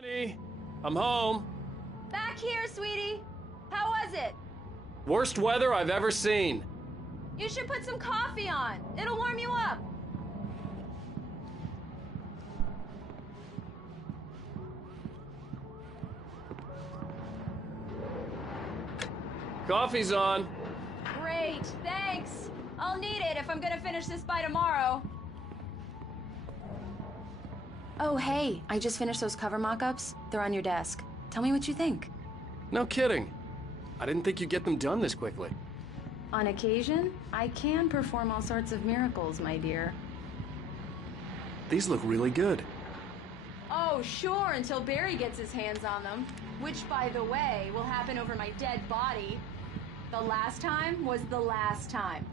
Honey, I'm home. Back here, sweetie. How was it? Worst weather I've ever seen. You should put some coffee on. It'll warm you up. Coffee's on. Great, thanks. I'll need it if I'm gonna finish this by tomorrow. Oh, hey, I just finished those cover mock-ups. They're on your desk. Tell me what you think. No kidding. I didn't think you'd get them done this quickly. On occasion, I can perform all sorts of miracles, my dear. These look really good. Oh, sure, until Barry gets his hands on them. Which, by the way, will happen over my dead body. The last time was the last time.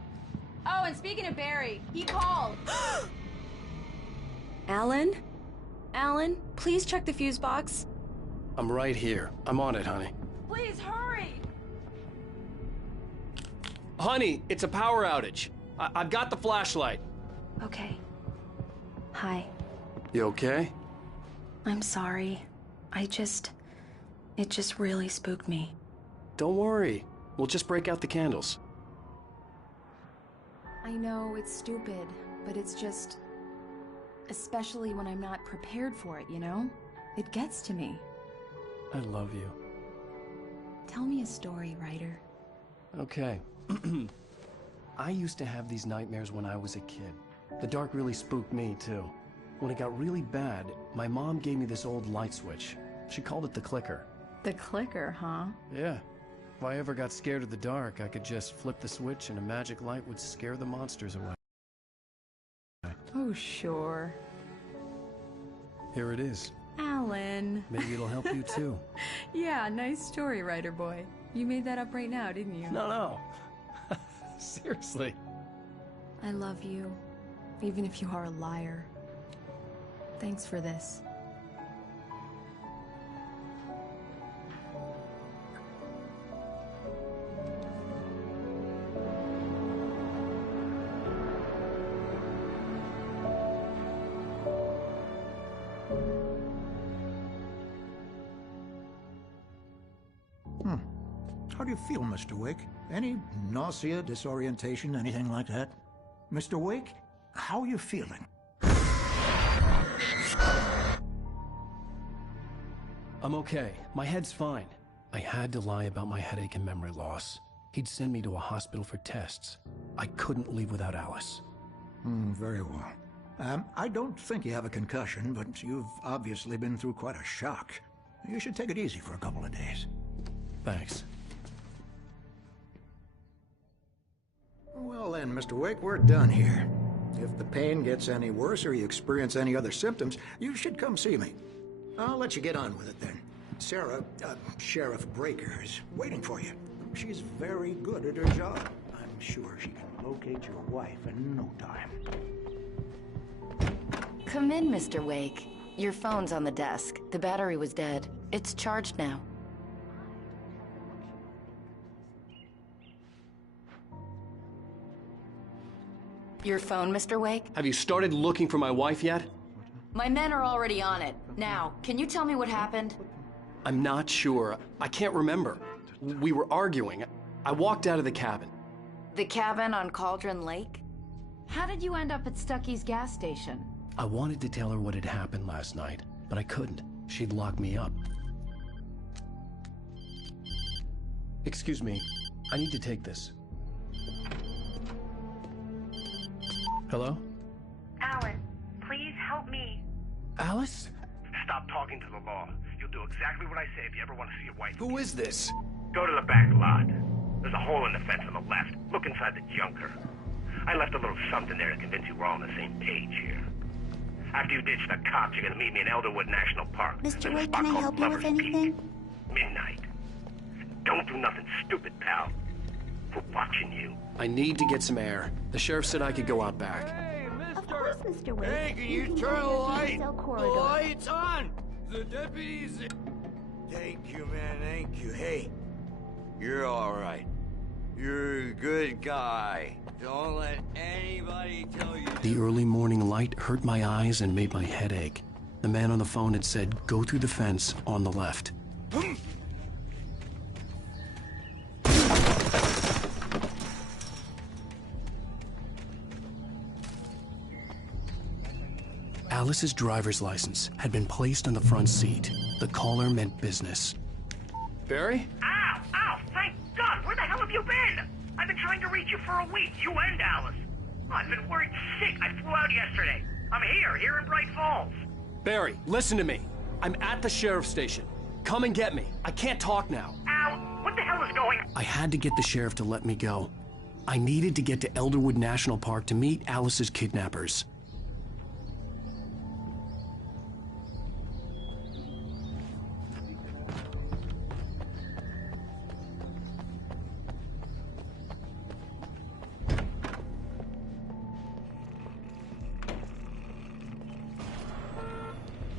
Oh, and speaking of Barry, he called. Alan? Alan, please check the fuse box. I'm right here. I'm on it, honey. Please hurry! Honey, it's a power outage. I've got the flashlight. Okay. Hi. You okay? I'm sorry. It just really spooked me. Don't worry. We'll just break out the candles. I know it's stupid, but it's just... Especially when I'm not prepared for it, you know? It gets to me. I love you. Tell me a story, writer. Okay. I used to have these nightmares when I was a kid. The dark really spooked me, too. When it got really bad, my mom gave me this old light switch. She called it the clicker. The clicker, huh? Yeah. If I ever got scared of the dark, I could just flip the switch and a magic light would scare the monsters away. Oh, sure. Here it is. Alan. Maybe it'll help you, too. Yeah, nice story, writer boy. You made that up right now, didn't you? No. Seriously. I love you, even if you are a liar. Thanks for this. How do you feel, Mr. Wake? Any nausea, disorientation, anything like that? Mr. Wake, how are you feeling? I'm okay. My head's fine. I had to lie about my headache and memory loss. He'd send me to a hospital for tests. I couldn't leave without Alice. Very well. I don't think you have a concussion, but you've obviously been through quite a shock. You should take it easy for a couple of days. Thanks. Well then, Mr. Wake, we're done here. If the pain gets any worse or you experience any other symptoms, you should come see me. I'll let you get on with it then. Sarah, Sheriff Breaker, is waiting for you. She's very good at her job. I'm sure she can locate your wife in no time. Come in, Mr. Wake. Your phone's on the desk. The battery was dead. It's charged now. Your phone, Mr. Wake? Have you started looking for my wife yet? My men are already on it. Now, can you tell me what happened? I'm not sure. I can't remember. We were arguing. I walked out of the cabin. The cabin on Cauldron Lake? How did you end up at Stucky's gas station? I wanted to tell her what had happened last night, but I couldn't. She'd lock me up. Excuse me. I need to take this. Hello? Alan, please help me. Alice? Stop talking to the law. You'll do exactly what I say if you ever want to see your wife. Who is this? Go to the back lot. There's a hole in the fence on the left. Look inside the junker. I left a little something there to convince you we're all on the same page here. After you ditch the cops, you're gonna meet me in Elderwood National Park. Mr. There's a Wake, spot can I called help you with Lover's anything? Peak. Midnight. Don't do nothing stupid, pal. We're watching you. I need to get some air. The sheriff said I could go out back. Of course, Mr. Wake. Hey, can you can turn the go light? into the cell The corridor. light's on! The deputies... Thank you, man, thank you. Hey, you're all right. You're a good guy. Don't let anybody tell you... The early morning light hurt my eyes and made my head ache. The man on the phone had said, go through the fence on the left. Alice's driver's license had been placed on the front seat. The caller meant business. Barry? Ow! Ow! Thank God! Where the hell have you been? I've been trying to reach you for a week, you and Alice. I've been worried sick. I flew out yesterday. I'm here in Bright Falls. Barry, listen to me. I'm at the sheriff's station. Come and get me. I can't talk now. Ow! What the hell is going on? I had to get the sheriff to let me go. I needed to get to Elderwood National Park to meet Alice's kidnappers.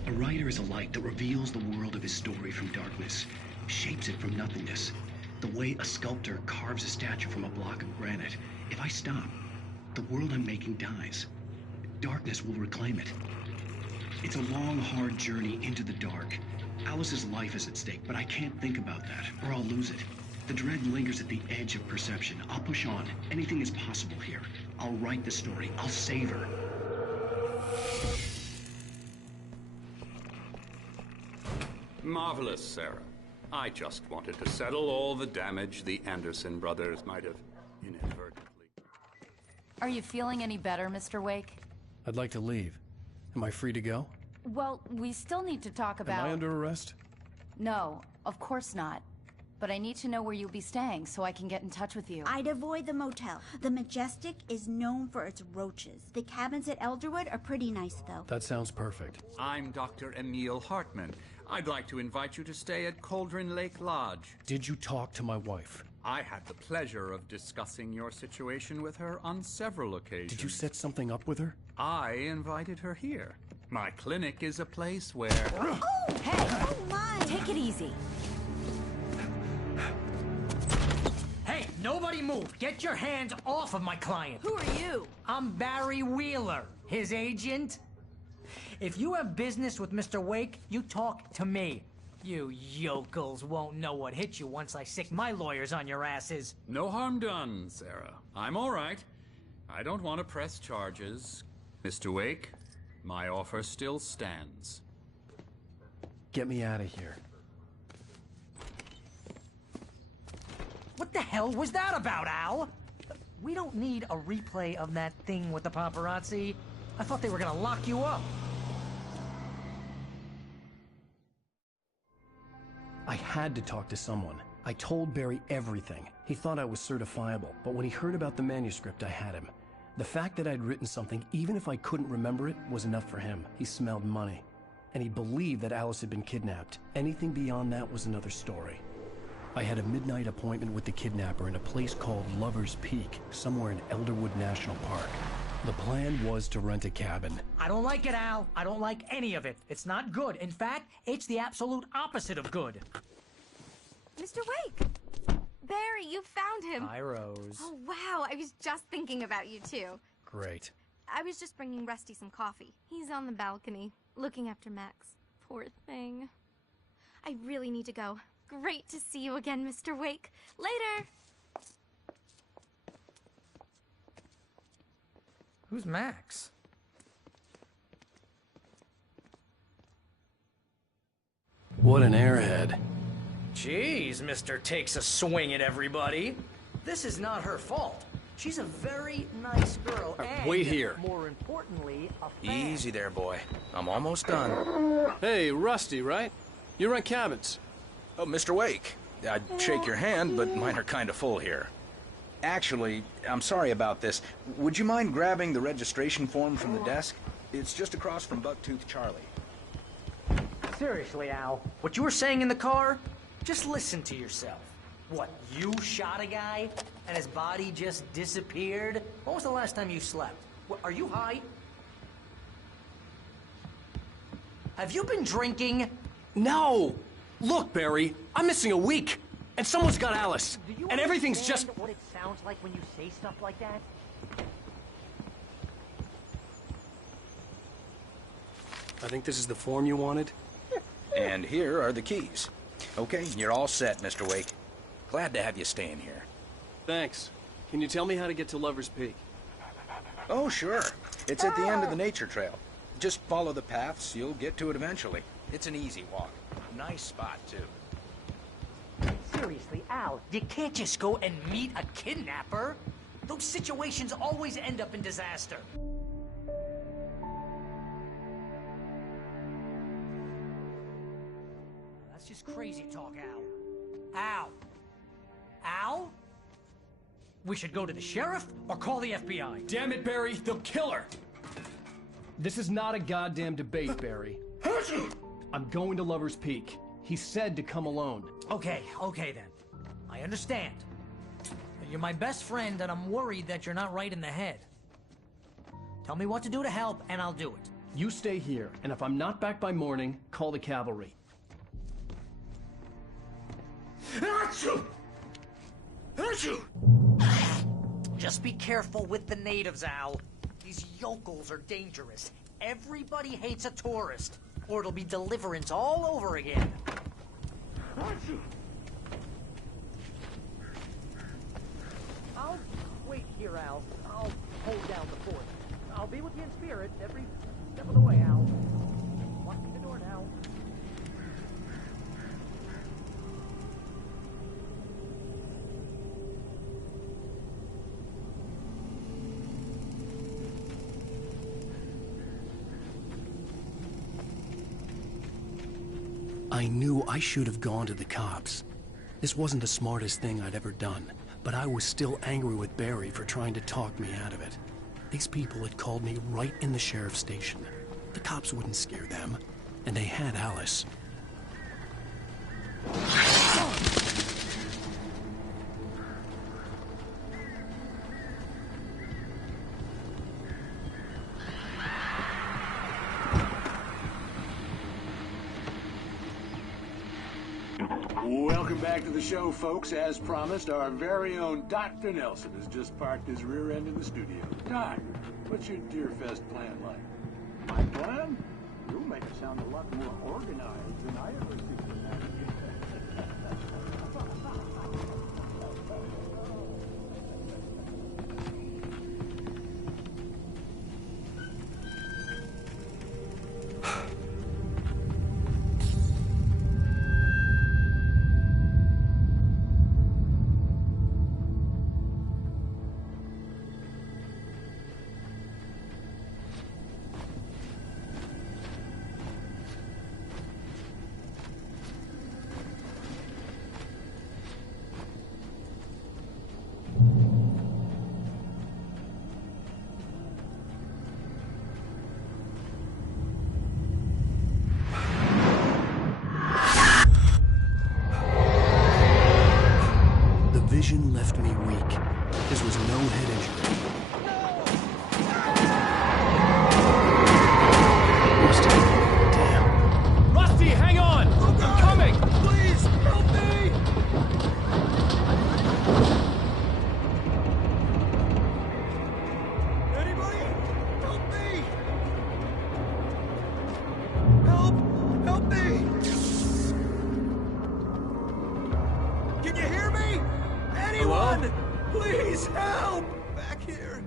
A writer is a light that reveals the world of his story from darkness, shapes it from nothingness. The way a sculptor carves a statue from a block of granite. If I stop, the world I'm making dies. Darkness will reclaim it. It's a long, hard journey into the dark. Alice's life is at stake, but I can't think about that, or I'll lose it. The dread lingers at the edge of perception. I'll push on. Anything is possible here. I'll write the story. I'll save her. Marvelous, Sarah. I just wanted to settle all the damage the Anderson brothers might have inadvertently... Are you feeling any better, Mr. Wake? I'd like to leave. Am I free to go? Well, we still need to talk about... Am I under arrest? No, of course not. But I need to know where you'll be staying so I can get in touch with you. I'd avoid the motel. The Majestic is known for its roaches. The cabins at Elderwood are pretty nice, though. That sounds perfect. I'm Dr. Emil Hartman. I'd like to invite you to stay at Cauldron Lake Lodge. Did you talk to my wife? I had the pleasure of discussing your situation with her on several occasions. Did you set something up with her? I invited her here. My clinic is a place where... Oh, hey! Oh, my! Take it easy. Hey, nobody move! Get your hands off of my client! Who are you? I'm Barry Wheeler, his agent. If you have business with Mr. Wake, you talk to me. You yokels won't know what hit you once I sick my lawyers on your asses. No harm done, Sarah. I'm all right. I don't want to press charges. Mr. Wake, my offer still stands. Get me out of here. What the hell was that about, Al? We don't need a replay of that thing with the paparazzi. I thought they were gonna lock you up. I had to talk to someone. I told Barry everything. He thought I was certifiable, but when he heard about the manuscript, I had him. The fact that I'd written something, even if I couldn't remember it, was enough for him. He smelled money. And he believed that Alice had been kidnapped. Anything beyond that was another story. I had a midnight appointment with the kidnapper in a place called Lover's Peak, somewhere in Elderwood National Park. The plan was to rent a cabin. I don't like it, Al. I don't like any of it. It's not good. In fact, it's the absolute opposite of good. Mr. Wake! Barry, you found him. Hi, Rose. Oh, wow. I was just thinking about you, too. Great. I was just bringing Rusty some coffee. He's on the balcony, looking after Max. Poor thing. I really need to go. Great to see you again, Mr. Wake. Later! Who's Max? What an airhead. Jeez, Mr. Takes a swing at everybody. This is not her fault. She's a very nice girl, and wait here. More importantly, a fan. Easy there, boy. I'm almost done. Hey, Rusty, right? You rent cabins. Oh, Mr. Wake. I'd shake your hand, but mine are kind of full here. Actually, I'm sorry about this. Would you mind grabbing the registration form from the desk? It's just across from Bucktooth Charlie. Seriously, Al, what you were saying in the car? Just listen to yourself. What, you shot a guy and his body just disappeared? When was the last time you slept? What, are you high? Have you been drinking? No! Look, Barry, I'm missing a week, and someone's got Alice, and everything's just... what it sounds like when you say stuff like that? I think this is the form you wanted. And here are the keys. Okay, you're all set, Mr. Wake. Glad to have you staying here. Thanks. Can you tell me how to get to Lover's Peak? Oh, sure. It's at the end of the nature trail. Just follow the paths, you'll get to it eventually. It's an easy walk. Nice spot, too. Seriously, Al, you can't just go and meet a kidnapper. Those situations always end up in disaster. That's just crazy talk, Al. Al? Al? We should go to the sheriff or call the FBI. Damn it, Barry, they'll kill her! This is not a goddamn debate, Barry. I'm going to Lover's Peak. He said to come alone. Okay then. I understand. But you're my best friend, and I'm worried that you're not right in the head. Tell me what to do to help, and I'll do it. You stay here, and if I'm not back by morning, call the cavalry. Just be careful with the natives, Al. These yokels are dangerous. Everybody hates a tourist, or it'll be Deliverance all over again. I'll wait here, Al. I'll hold down the fort. I'll be with you in spirit every step of the way, Al. Locking the door now. I knew I should have gone to the cops. This wasn't the smartest thing I'd ever done, but I was still angry with Barry for trying to talk me out of it. These people had called me right in the sheriff's station. The cops wouldn't scare them, and they had Alice. Welcome back to the show, folks. As promised, our very own Dr. Nelson has just parked his rear end in the studio. Doc, what's your Deerfest plan like? My plan? You'll make it sound a lot more organized than I ever see. Vision left me weak. This was no head injury. Rusty. Damn. Rusty, hang on! I'm coming! Please, help me! Anybody? Help me! Help me! Can you hear me? Anyone! Hello? Please help! Back here.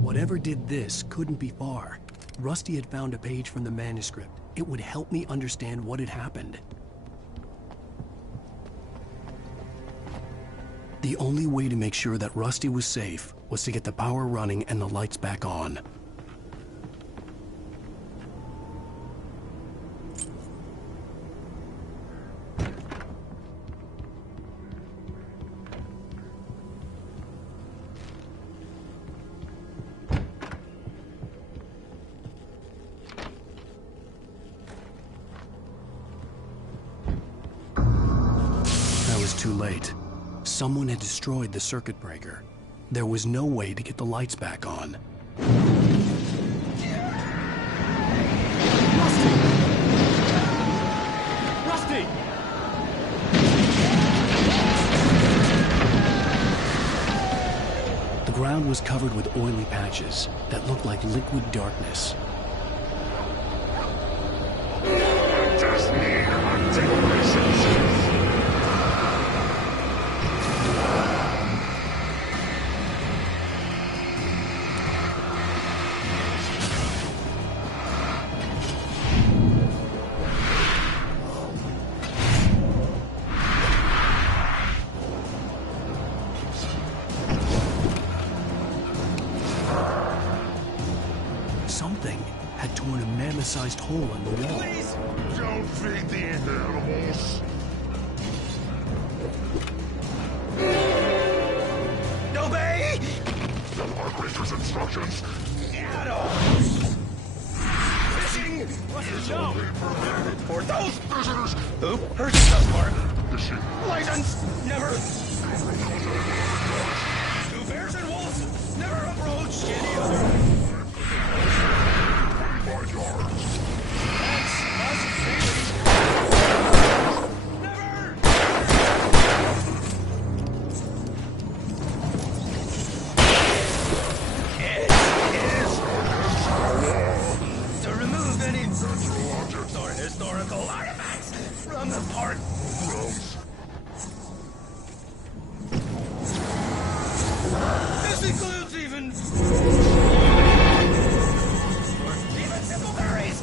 Whatever did this couldn't be far. Rusty had found a page from the manuscript. It would help me understand what had happened. The only way to make sure that Rusty was safe was to get the power running and the lights back on. Too late. Someone had destroyed the circuit breaker. There was no way to get the lights back on. Rusty! The ground was covered with oily patches that looked like liquid darkness. Just need hunting licenses. Something had torn a mammoth-sized hole in the wall. Please, don't feed the animals. Obey! The park ranger's instructions. Fishing! What's the show? For those Visitors! who purchased us, Mark. Fishing. License never. Two bears and wolves never approach any other. 25 yards. That's us freely. To remove any natural objects or historical artifacts from the park. Gross. This includes even simple berries.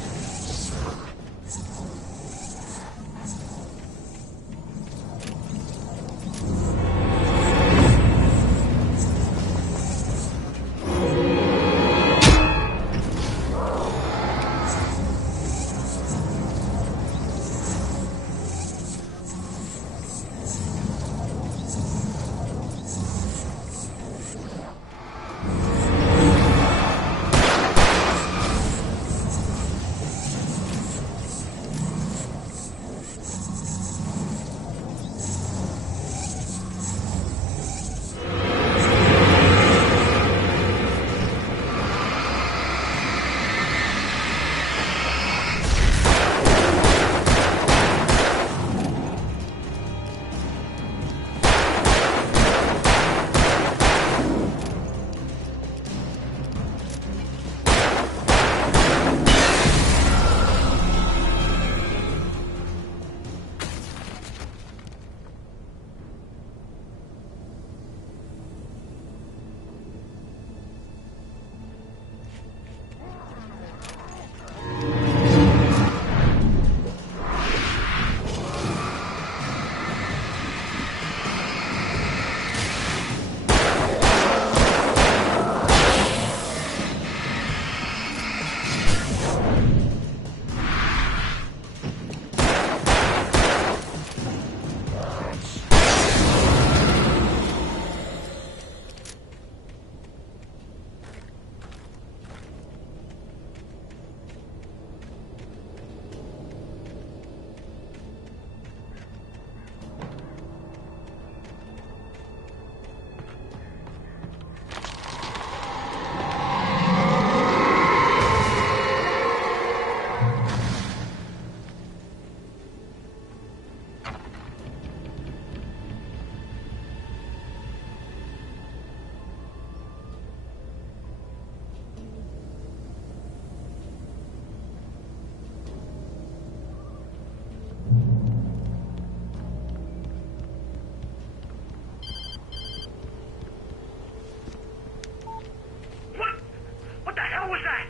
What the hell was that?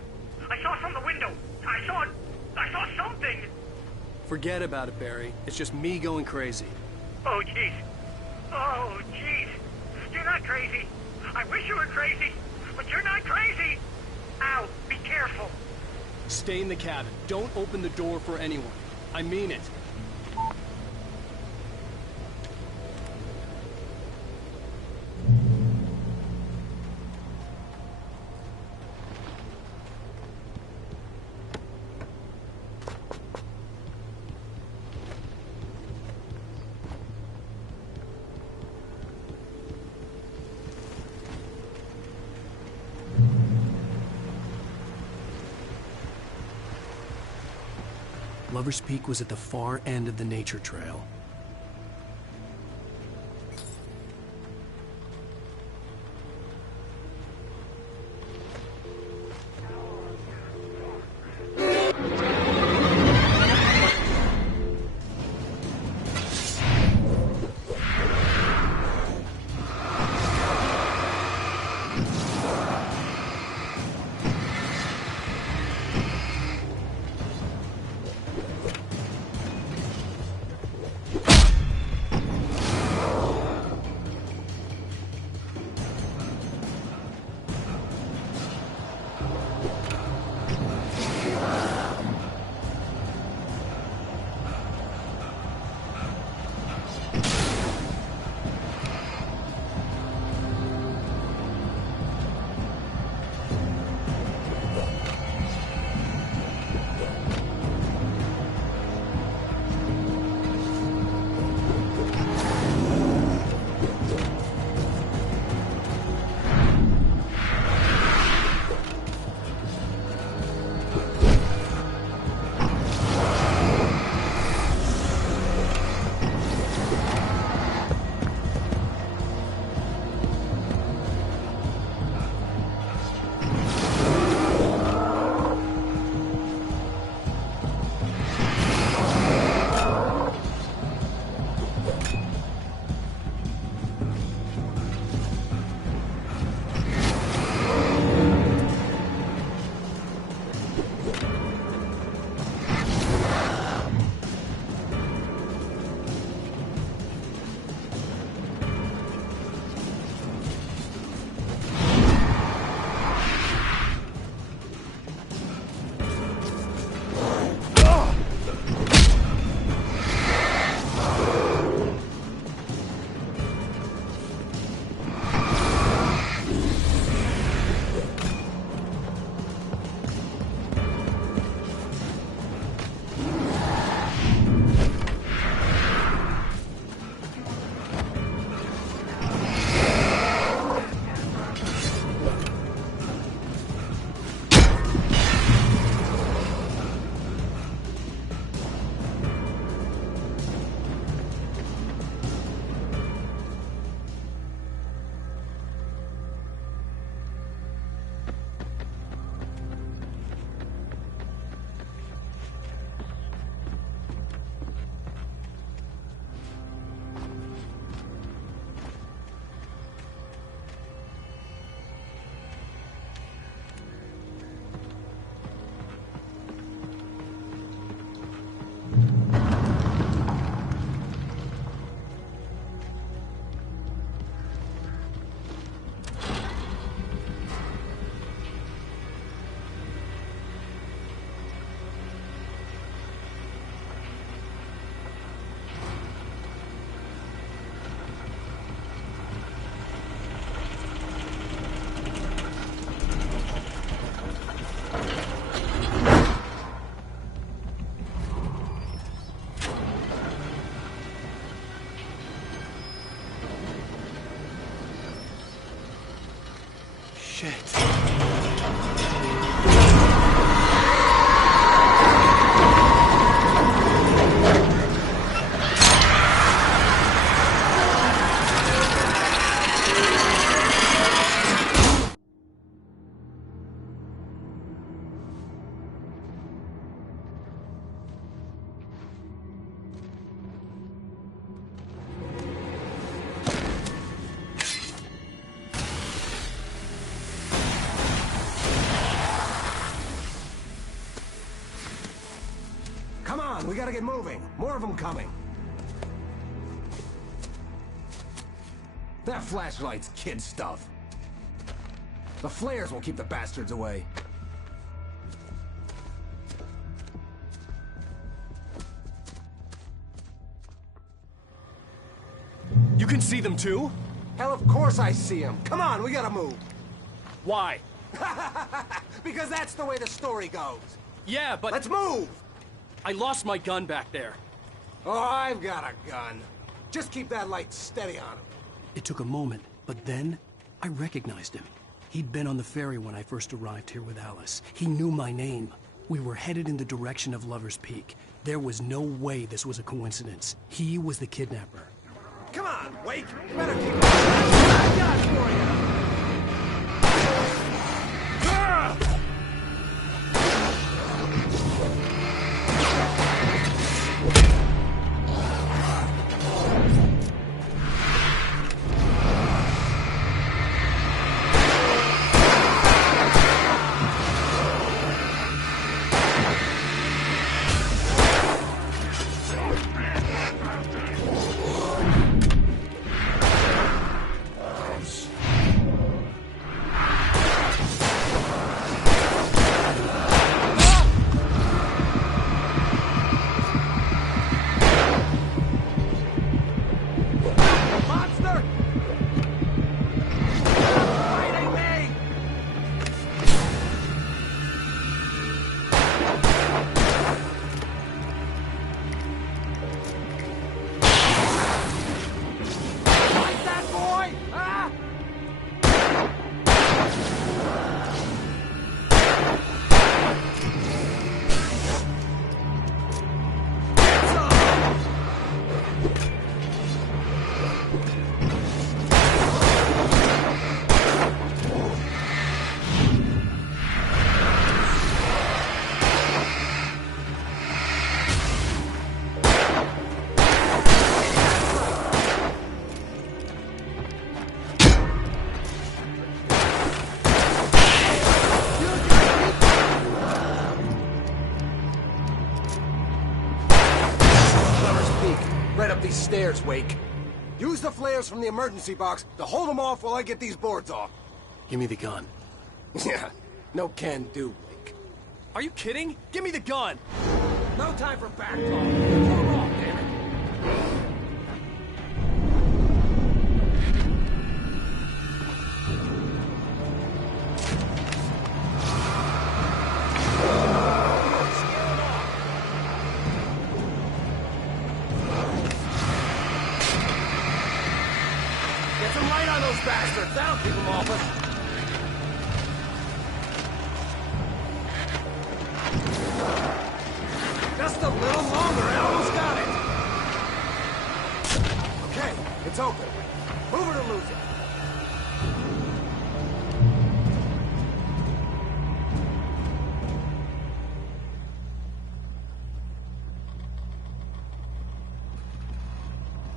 I saw from the window. I saw something. Forget about it, Barry. It's just me going crazy. Oh, jeez. Oh, jeez. You're not crazy. I wish you were crazy, but you're not crazy. Ow, be careful. Stay in the cabin. Don't open the door for anyone. I mean it. Lover's Peak was at the far end of the nature trail. on, we gotta get moving. More of them coming. That flashlight's kid stuff. The flares will keep the bastards away. You can see them too? Hell, of course I see them. Come on, we gotta move. Why? Because that's the way the story goes. Yeah, but... Let's move! I lost my gun back there. Oh, I've got a gun. Just keep that light steady on him. It took a moment, but then I recognized him. He'd been on the ferry when I first arrived here with Alice. He knew my name. We were headed in the direction of Lover's Peak. There was no way this was a coincidence. He was the kidnapper. Come on, Wake! You better keep I got for you! These stairs, Wake. Use the flares from the emergency box to hold them off while I get these boards off. Give me the gun. Yeah, no can do, Wake. Are you kidding? Give me the gun! No time for back talk. Pull them off, damn it. Bastards, that'll keep them off us. Just a little longer, I almost got it. Okay, it's open. Move it or lose it.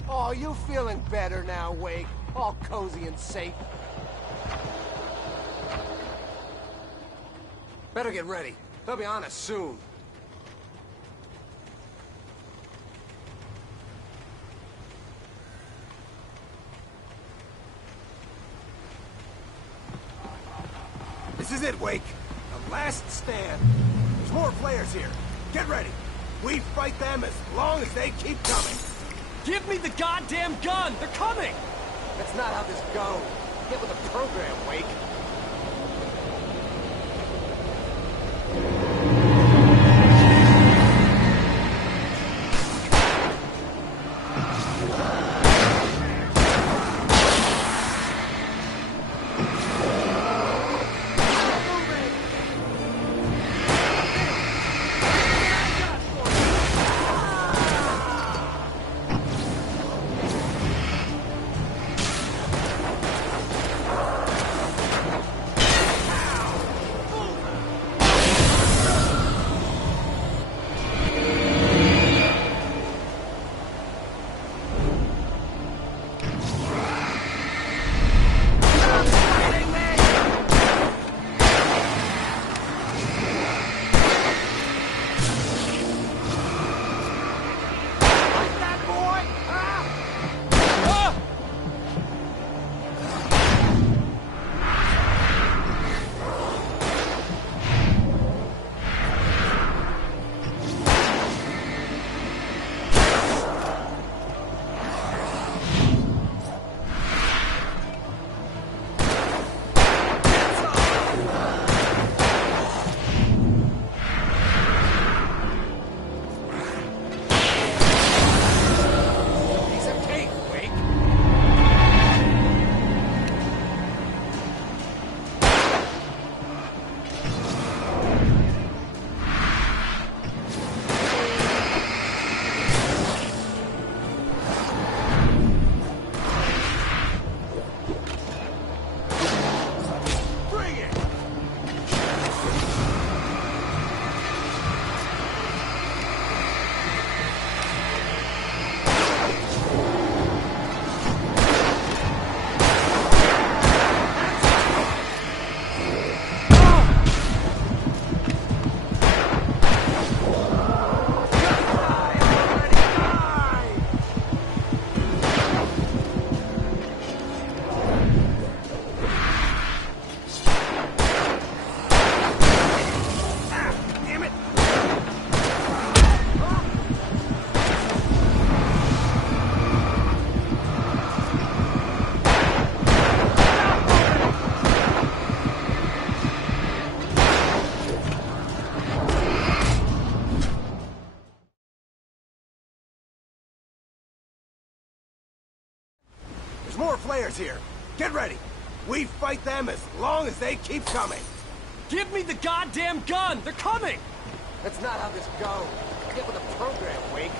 Oh, you feeling better now, Wake? All cozy and safe. Better get ready. They'll be on us soon. This is it, Wake. The last stand. There's more flares here. Get ready. We fight them as long as they keep coming. Give me the goddamn gun! They're coming! That's not how this goes. Get with the program, Wake. players here. Get ready. We fight them as long as they keep coming. Give me the goddamn gun! They're coming! That's not how this goes. Get with the program, Wake.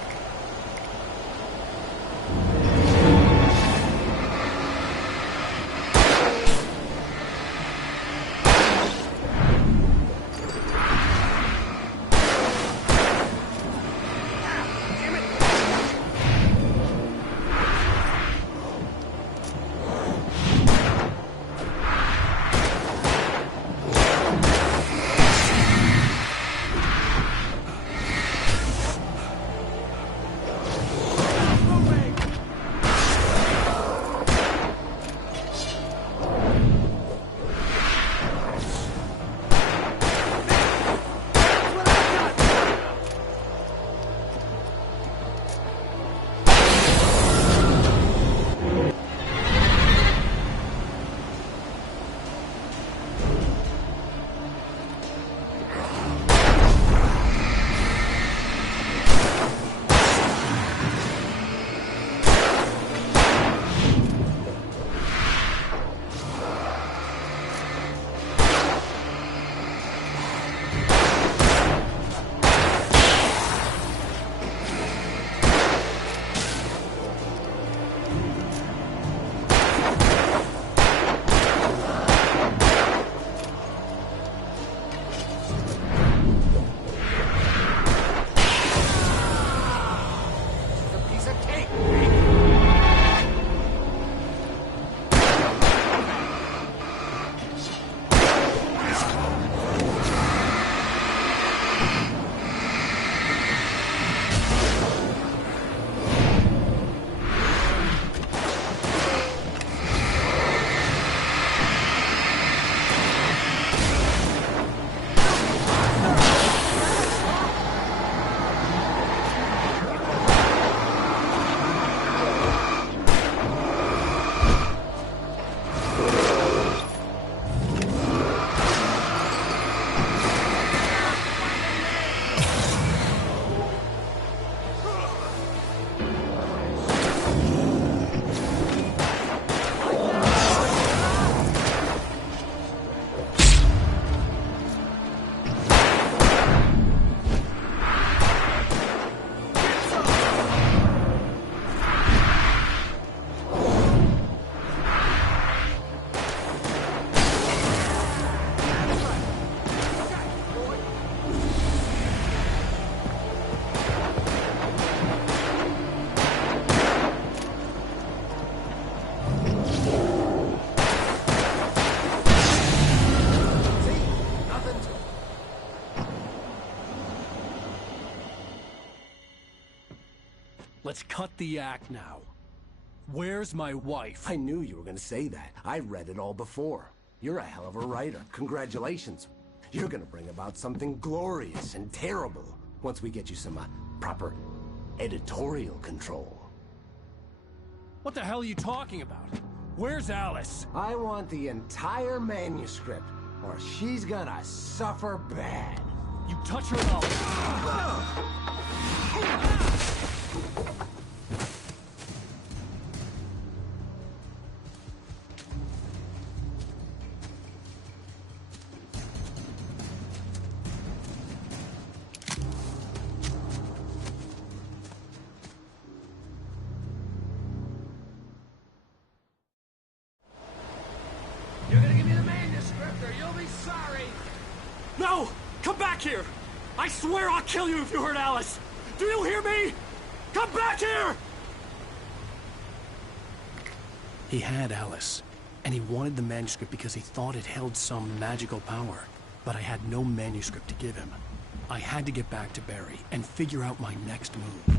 Let's cut the act now. Where's my wife? I knew you were gonna say that. I read it all before. You're a hell of a writer. Congratulations. You're gonna bring about something glorious and terrible once we get you some proper editorial control. What the hell are you talking about? Where's Alice? I want the entire manuscript, or she's gonna suffer bad. You touch her and I'll... You're gonna give me the manuscript or you'll be sorry. No! Come back here! I swear I'll kill you if you hurt Alice! Do you hear me? Come back here! He had Alice, and he wanted the manuscript because he thought it held some magical power. But I had no manuscript to give him. I had to get back to Barry and figure out my next move.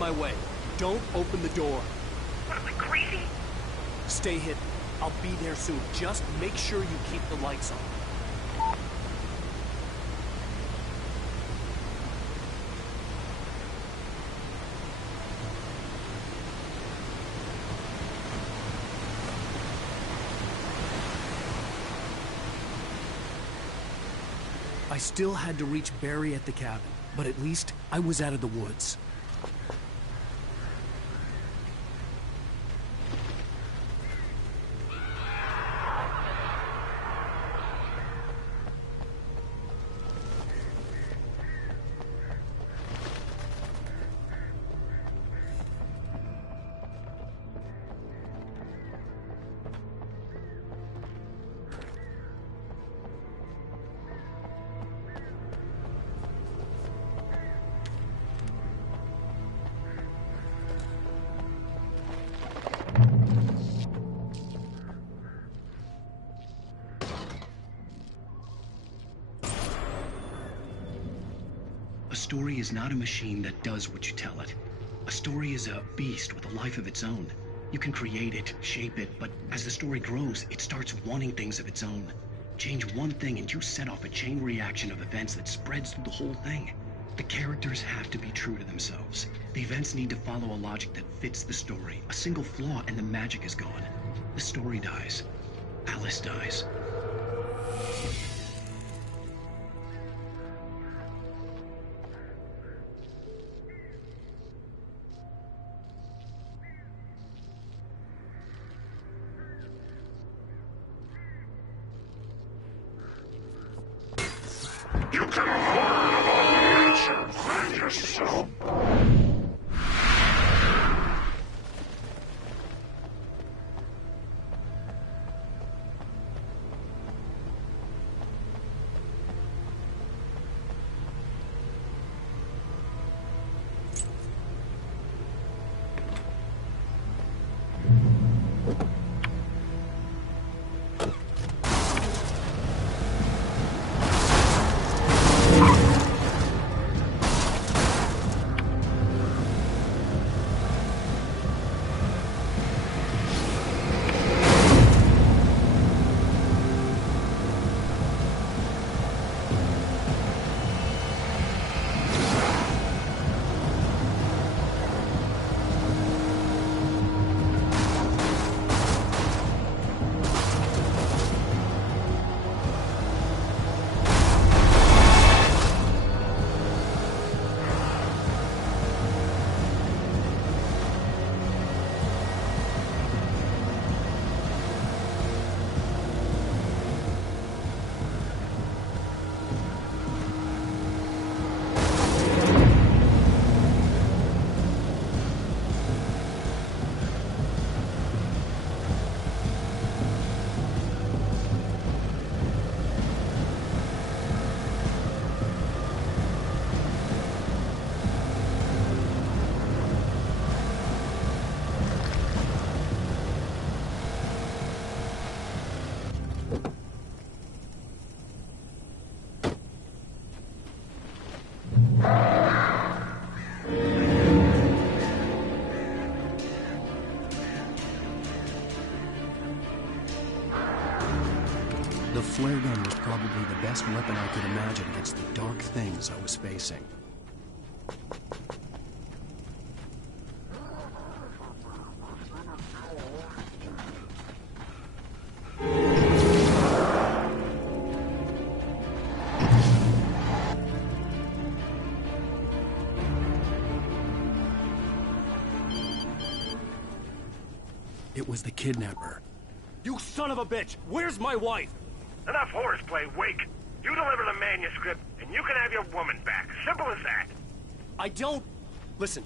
on my way. Don't open the door. What, am I crazy? Stay hidden. I'll be there soon. Just make sure you keep the lights on. I still had to reach Barry at the cabin, but at least I was out of the woods. A story is not a machine that does what you tell it. A story is a beast with a life of its own. You can create it, shape it, but as the story grows, it starts wanting things of its own. Change one thing and you set off a chain reaction of events that spreads through the whole thing. The characters have to be true to themselves. The events need to follow a logic that fits the story. A single flaw and the magic is gone. The story dies. Alice dies. You can learn about nature by yourself. The flare gun was probably the best weapon I could imagine against the dark things I was facing. It was the kidnapper. You son of a bitch! Where's my wife? Enough horseplay, Wake. You deliver the manuscript, and you can have your woman back. Simple as that. I don't... Listen.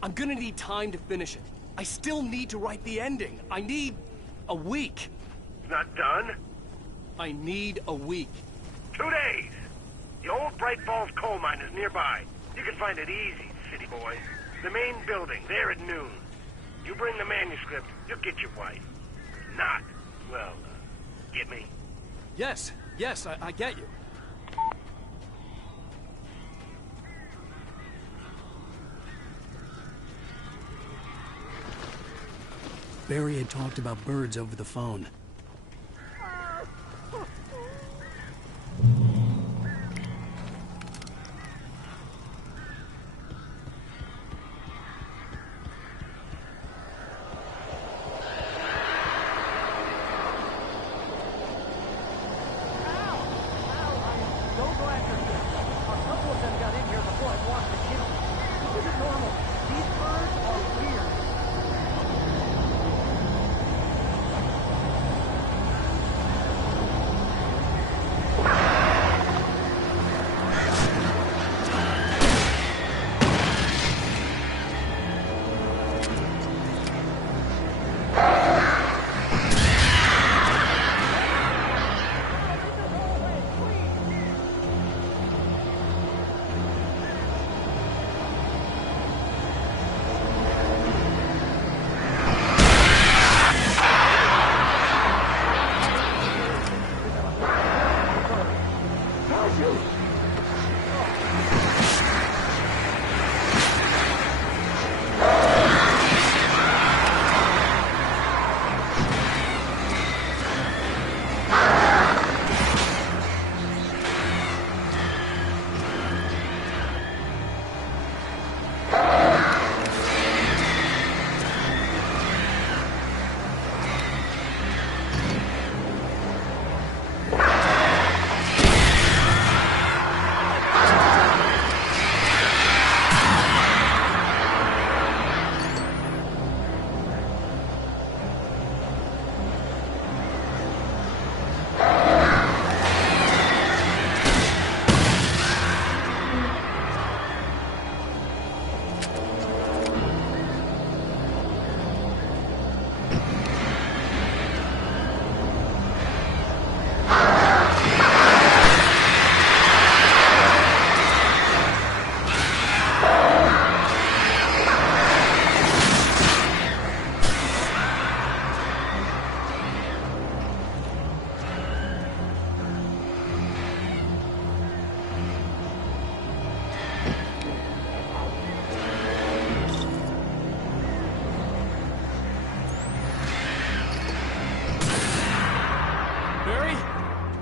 I'm gonna need time to finish it. I still need to write the ending. I need a week. It's not done? I need a week. 2 days. The old Bright Falls coal mine is nearby. You can find it easy, city boy. The main building, there at noon. You bring the manuscript, you'll get your wife. If not, well, get me? Yes, I get you. Barry had talked about birds over the phone.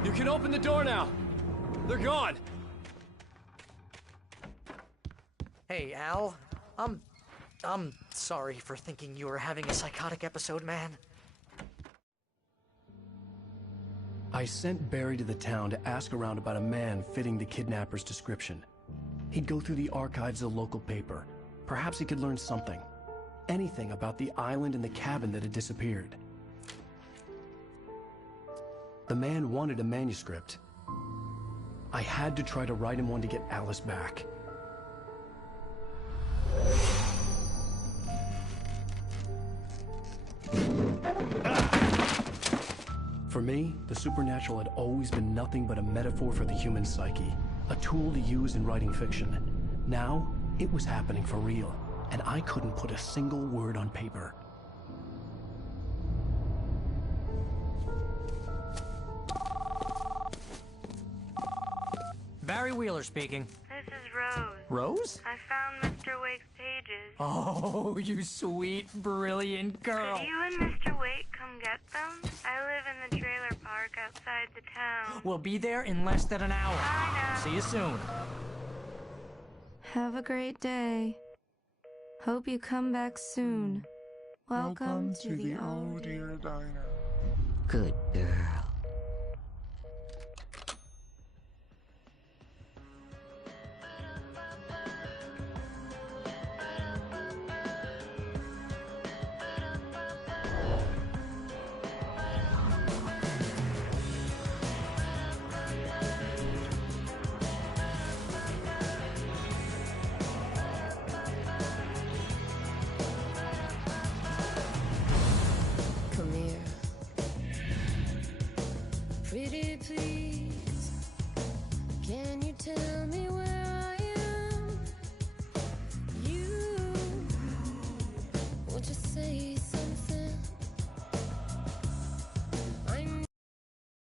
You can open the door now. They're gone. Hey, Al. I'm sorry for thinking you were having a psychotic episode, man. I sent Barry to the town to ask around about a man fitting the kidnapper's description. He'd go through the archives of the local paper. Perhaps he could learn something. Anything about the island and the cabin that had disappeared. The man wanted a manuscript. I had to try to write him one to get Alice back. For me, the supernatural had always been nothing but a metaphor for the human psyche, a tool to use in writing fiction. Now, it was happening for real, and I couldn't put a single word on paper. Barry Wheeler speaking. This is Rose. Rose? I found Mr. Wake's pages. Oh, you sweet, brilliant girl. Could you and Mr. Wake come get them? I live in the trailer park outside the town. We'll be there in less than an hour. I know. See you soon. Have a great day. Hope you come back soon. Welcome to the Old Dear Diner. Good girl.